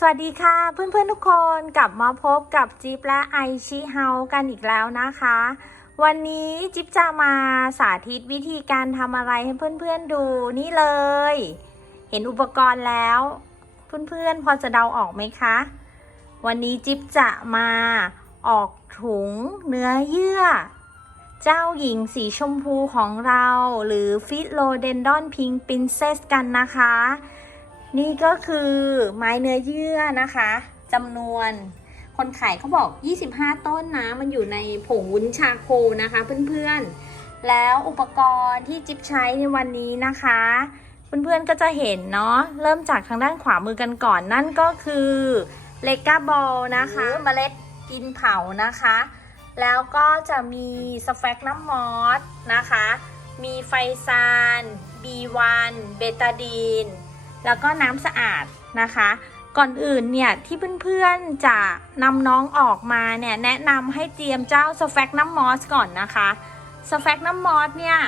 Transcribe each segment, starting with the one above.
สวัสดีค่ะเพื่อนๆทุกคนกลับมาพบกับจิ๊บและไอชิเฮากันอีกแล้วนะคะ วันนี้จิ๊บจะมาสาธิตวิธีการทำอะไรให้เพื่อนๆดูนี่เลย เห็นอุปกรณ์แล้ว เพื่อนๆพอจะเดาออกไหมคะ วันนี้จิ๊บจะมาออกถุงเนื้อเยื่อ เจ้าหญิงสีชมพูของเรา หรือฟิโลเดนดอนพิงปินเซสกันนะคะ นี่ก็คือไม้เนื้อเยื่อนะคะจำนวนคนขายเขาบอก 25 ต้นนะ มันอยู่ในผงวุ้นชาโคนะคะเพื่อนๆ แล้วอุปกรณ์ที่จิ๊บใช้ในวันนี้นะคะ เพื่อนๆก็จะเห็นเนาะ เริ่มจากทางด้านขวามือกันก่อนนั่นก็คือเลกาบอลนะคะเมล็ดกินเผานะคะ แล้วก็จะมีสแฟกน้ำมอสนะคะ มีไฟซาน B1 เบตาดีน แล้วก็น้ำสะอาดนะคะ ก่อนอื่นเนี่ยที่เพื่อนๆจะนำน้องออกมาเนี่ยแนะนำให้เตรียมเจ้าสแฟกน้ำมอสก่อนนะคะสแฟกน้ำมอสเนี่ย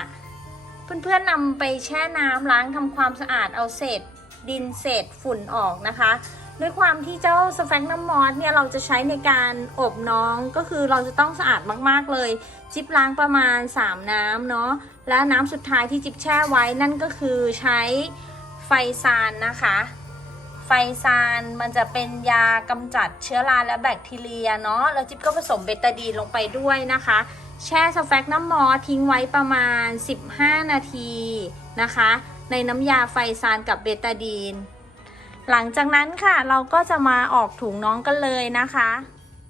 เพื่อนๆนำไปแช่น้ำล้างทำความสะอาดเอาเศษดินเศษฝุ่นออกนะคะ ด้วยความที่เจ้าสแฟกน้ำมอสเนี่ยเราจะใช้ในการอบน้องก็คือเราจะต้องสะอาดมากๆเลย จิบล้างประมาณ 3 น้ำเนาะแล้วน้ำสุดท้ายที่จิบแช่ไว้นั่นก็คือใช้ ไฟซานนะคะ ไฟซานมันจะเป็นยากำจัดเชื้อราและแบคทีเรียเนาะแล้วจิ๊บก็ผสมเบตาดีนลงไปด้วยนะคะ แช่สแฟกน้ำมอทิ้งไว้ประมาณ 15 นาทีนะคะ ในน้ำยาไฟซานกับเบตาดีน หลังจากนั้นค่ะเราก็จะมาออกถุงน้องกันเลยนะคะ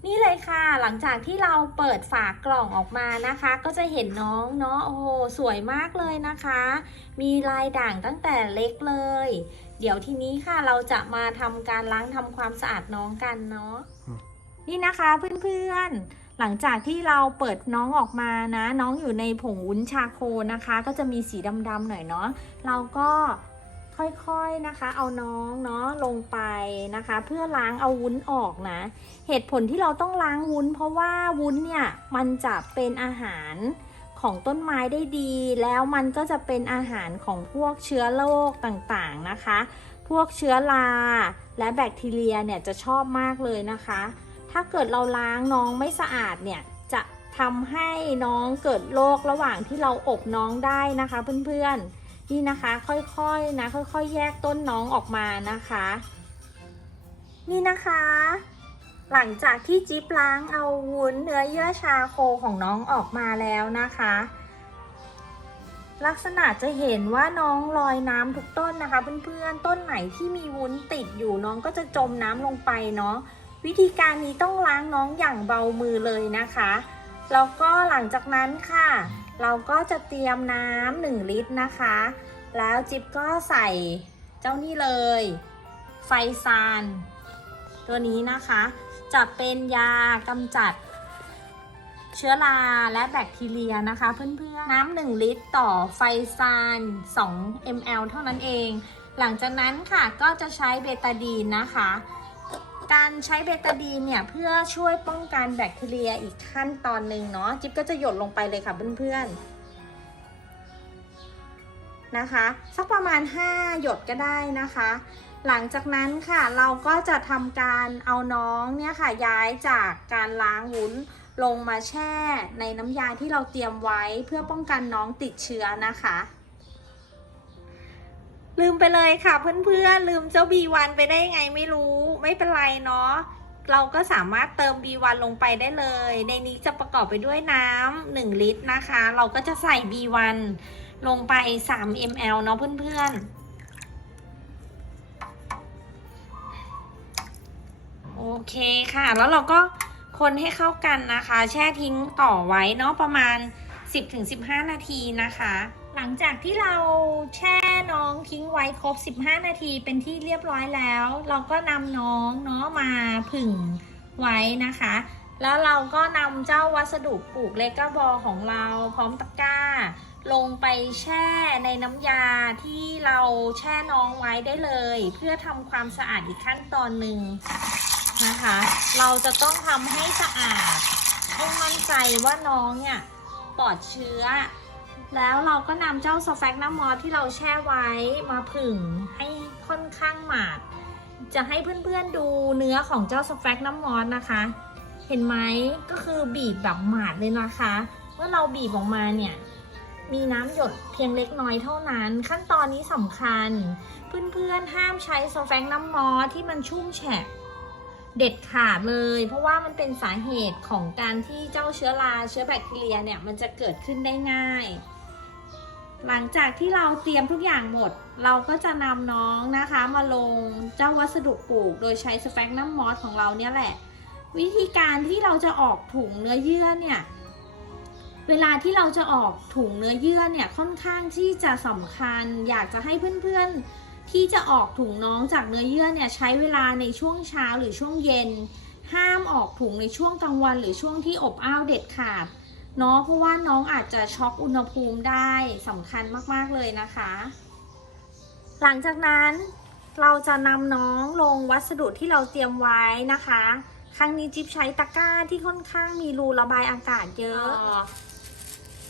นี่เลยค่ะ หลังจากที่เราเปิดฝากกล่องออกมานะคะ ก็จะเห็นน้องเนาะโอ้โหสวยมากเลยนะคะ มีลายด่างตั้งแต่เล็กเลย เดี๋ยวทีนี้ค่ะเราจะมาทำการล้างทำความสะอาดน้องกันเนาะนี่นะคะเพื่อนๆ หลังจากที่เราเปิดน้องออกมานะ น้องอยู่ในผงวุ้นชาโคนะคะ ก็จะมีสีดำๆหน่อยเนาะเราก็ ค่อยๆนะคะ เอาน้องเนาะลงไปนะคะ เพื่อล้างเอาวุ้นออกนะ เหตุผลที่เราต้องล้างวุ้น เพราะว่าวุ้นเนี่ยมันจะเป็นอาหารของต้นไม้ได้ดี แล้วมันก็จะเป็นอาหารของพวกเชื้อโรคต่างๆนะคะ พวกเชื้อราและแบคทีเรียเนี่ยจะชอบมากเลยนะคะ ถ้าเกิดเราล้างน้องไม่สะอาดเนี่ยจะทำให้น้องเกิดโรคระหว่างที่เราอบน้องได้นะคะเพื่อนๆ นี่นะคะค่อยๆนะค่อยๆ แยกต้นน้องออกมานะคะ นี่นะคะ หลังจากที่จิ๊บล้างเอาวุ้นเนื้อเยื่อชาโคของน้องออกมาแล้วนะคะ ลักษณะจะเห็นว่าน้องลอยน้ำทุกต้นนะคะเพื่อนๆต้นไหนที่มีวุ้นติดอยู่น้องก็จะจมน้ำลงไปเนาะวิธีการนี้ต้องล้างน้องอย่างเบามือเลยนะคะ แล้วก็หลังจากนั้นค่ะ เราก็จะเตรียมน้ำหนึ่งลิตรนะคะ แล้วจิ๊บก็ใส่เจ้านี่เลย ไฟซาน ตัวนี้นะคะ จะเป็นยากำจัด เชื้อราและแบคทีเรียนะคะเพื่อนๆ น้ำหนึ่งลิตรต่อไฟซาน 2 ml เท่านั้นเอง หลังจากนั้นค่ะก็จะใช้เบตาดีนนะคะ การใช้เบตาดีนเนี่ยเพื่อช่วยป้องกันแบคทีเรียอีกขั้นตอนหนึ่งเนาะจิ๊บก็จะหยดลงไปเลยค่ะเพื่อนๆนะคะ สักประมาณ 5 หยดก็ได้นะคะ หลังจากนั้นค่ะเราก็จะทำการเอาน้องเนี่ยค่ะย้ายจากการล้างวุ้นลงมาแช่ในน้ำยาที่เราเตรียมไว้เพื่อป้องกันน้องติดเชื้อนะคะ ลืมไปเลยค่ะเพื่อนๆลืมเจ้า B1 ไปได้ยังไงไม่รู้ไม่เป็นไรเนาะเราก็สามารถเติม B1 ลงไปได้เลย ในนี้จะประกอบไปด้วยน้ำ1ลิตรนะคะ เราก็จะใส่ B1 ลงไป 3 ml เนาะเพื่อนๆ โอเคค่ะ แล้วเราก็คนให้เข้ากันนะคะ แช่ทิ้งต่อไว้เนาะประมาณ 10-15 นาทีนะคะ หลังจากที่เราแช่ น้องทิ้งไว้ครบ 15 นาทีเป็นที่เรียบร้อยแล้ว เราก็นำน้องเนาะมาผึ่งไว้นะคะ แล้วเราก็นำเจ้าวัสดุปลูกเลกาบอของเราพร้อมตะกร้า ลงไปแช่ในน้ำยาที่เราแช่น้องไว้ได้เลย เพื่อทำความสะอาดอีกขั้นตอนหนึ่งนะคะ เราจะต้องทำให้สะอาดให้มั่นใจว่าน้องเนี่ยปลอดเชื้อ แล้วเราก็นำเจ้าสแฟกน้ำมอสที่เราแช่ไว้มาผึ่งให้ค่อนข้างหมาด จะให้เพื่อนๆดูเนื้อของเจ้าสแฟกน้ำมอสนะคะ เห็นไหมก็คือบีบแบบหมาดเลยนะคะ เมื่อเราบีบออกมาเนี่ยมีน้ำหยดเพียงเล็กน้อยเท่านั้น ขั้นตอนนี้สำคัญ เพื่อนๆห้ามใช้สแฟกน้ำมอสที่มันชุ่มแฉะเด็ดขาดเลย เพราะว่ามันเป็นสาเหตุของการที่เจ้าเชื้อราเชื้อแบคทีเรียเนี่ย มันจะเกิดขึ้นได้ง่าย หลังจากที่เราเตรียมทุกอย่างหมด เราก็จะนำน้องนะคะมาลงเจ้าวัสดุปลูก โดยใช้สแฟกน้ำมอสของเราเนี่ยแหละ วิธีการที่เราจะออกถุงเนื้อเยื่อเนี่ยเวลาที่เราจะออกถุงเนื้อเยื่อเนี่ยค่อนข้างที่จะสำคัญ อยากจะให้เพื่อนๆที่จะออกถุงน้องจากเนื้อเยื่อเนี่ยใช้เวลาในช่วงเช้าหรือช่วงเย็น ห้ามออกถุงในช่วงกลางวันหรือช่วงที่อบอ้าวเด็ดขาด เนาะเพราะว่าน้องอาจจะช็อกอุณหภูมิได้สำคัญมากๆเลยนะคะ หลังจากนั้นเราจะนำน้องลงวัสดุที่เราเตรียมไว้นะคะ ครั้งนี้จิ๊บใช้ตะกร้าที่ค่อนข้างมีรูระบายอากาศเยอะ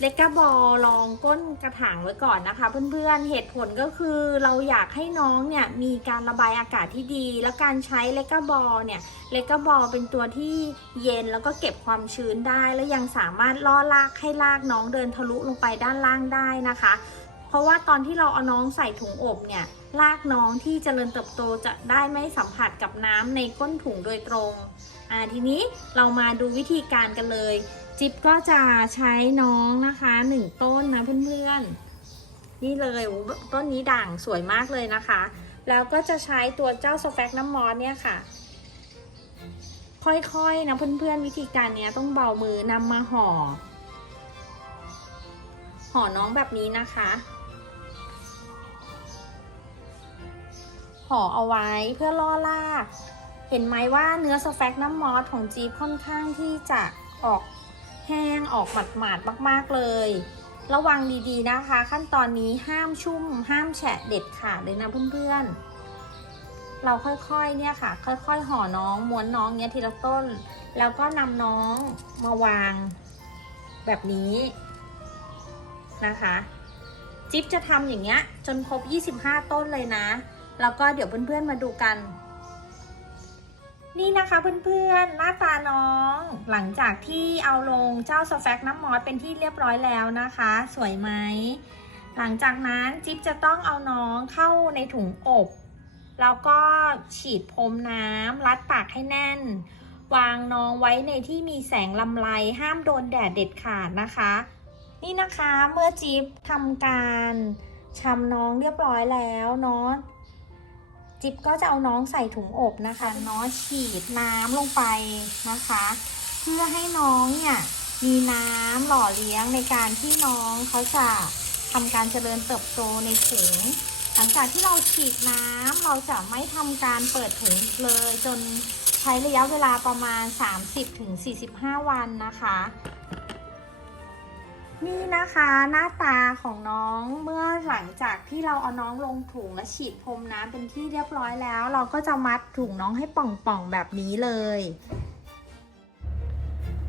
เลกาบอลรองก้นกระถางไว้ก่อนนะคะ เพื่อนๆ เหตุผลก็คือเราอยากให้น้องเนี่ยมีการระบายอากาศที่ดี แล้วการใช้เลกาบอลเนี่ยเลกาบอลเป็นตัวที่เย็นแล้วก็เก็บความชื้นได้ และยังสามารถล่อลากให้ลากน้องเดินทะลุลงไปด้านล่างได้นะคะ เพราะว่าตอนที่เราเอาน้องใส่ถุงอบเนี่ยลากน้องที่เจริญเติบโตจะได้ไม่สัมผัสกับน้ำในก้นถุงโดยตรงอ่าทีนี้เรามาดูวิธีการกันเลย จิ๊บก็จะใช้น้องนะคะหนึ่งต้นนะเพื่อนๆ นี่เลยต้นนี้ด่างสวยมากเลยนะคะ แล้วก็จะใช้ตัวเจ้าสแฟกน้ำมอสเนี่ยค่ะ ค่อยๆนะเพื่อนๆ วิธีการเนี้ยต้องเบามือนำมาห่อ ห่อน้องแบบนี้นะคะห่อเอาไว้เพื่อล่อลาก เห็นไหมว่าเนื้อสแฟกน้ำมอสของจีบค่อนข้างที่จะออก แห้งออกหมาดๆมาก ๆเลย ระวังดีๆนะคะ ขั้นตอนนี้ห้ามชุ่ม ห้ามแฉะเด็ดขาดเลยนะเพื่อนๆ เราค่อยๆเนี่ยค่ะ ค่อยๆห่อน้องม้วนน้องเนี้ยทีละต้น แล้วก็นำน้องมาวางแบบนี้นะคะ จิ๊บจะทำอย่างเงี้ยจนครบ 25 ต้นเลยนะ แล้วก็เดี๋ยวเพื่อนๆมาดูกัน นี่นะคะเพื่อนๆ หน้าตาน้อง หลังจากที่เอาลงเจ้าสแฟกน้ำมอสเป็นที่เรียบร้อยแล้วนะคะ สวยไหม หลังจากนั้นจิ๊บจะต้องเอาน้องเข้าในถุงอบ แล้วก็ฉีดพรมน้ำรัดปากให้แน่น วางน้องไว้ในที่มีแสงลำไรห้ามโดนแดดเด็ดขาดนะคะ นี่นะคะเมื่อจิ๊บทำการชำน้องเรียบร้อยแล้วเนาะ จิ๊บก็จะเอาน้องใส่ถุงอบนะคะน้องฉีดน้ำลงไปนะคะ เพื่อให้น้องเนี่ยมีน้ำหล่อเลี้ยงในการที่น้องเขาจะทำการเจริญเติบโตในถุงหลังจากที่เราฉีดน้ำเราจะไม่ทำการเปิดถุงเลยจนใช้ระยะเวลาประมาณ 30-45 วันนะคะ นี่นะคะหน้าตาของน้องเมื่อหลังจากที่เราเอาน้องลงถุงและฉีดพรมน้ำเป็นที่เรียบร้อยแล้ว เราก็จะมัดถุงน้องให้ป่องๆแบบนี้เลย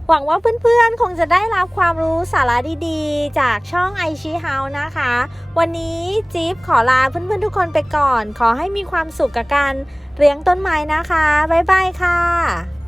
หวังว่าเพื่อนๆ คงจะได้รับความรู้สาระดีๆ จากช่องไอชีเฮานะคะ วันนี้จิ๊บขอลาเพื่อนๆทุกคนไปก่อน ขอให้มีความสุขกับการเลี้ยงต้นไม้นะคะ บ๊ายบายค่ะ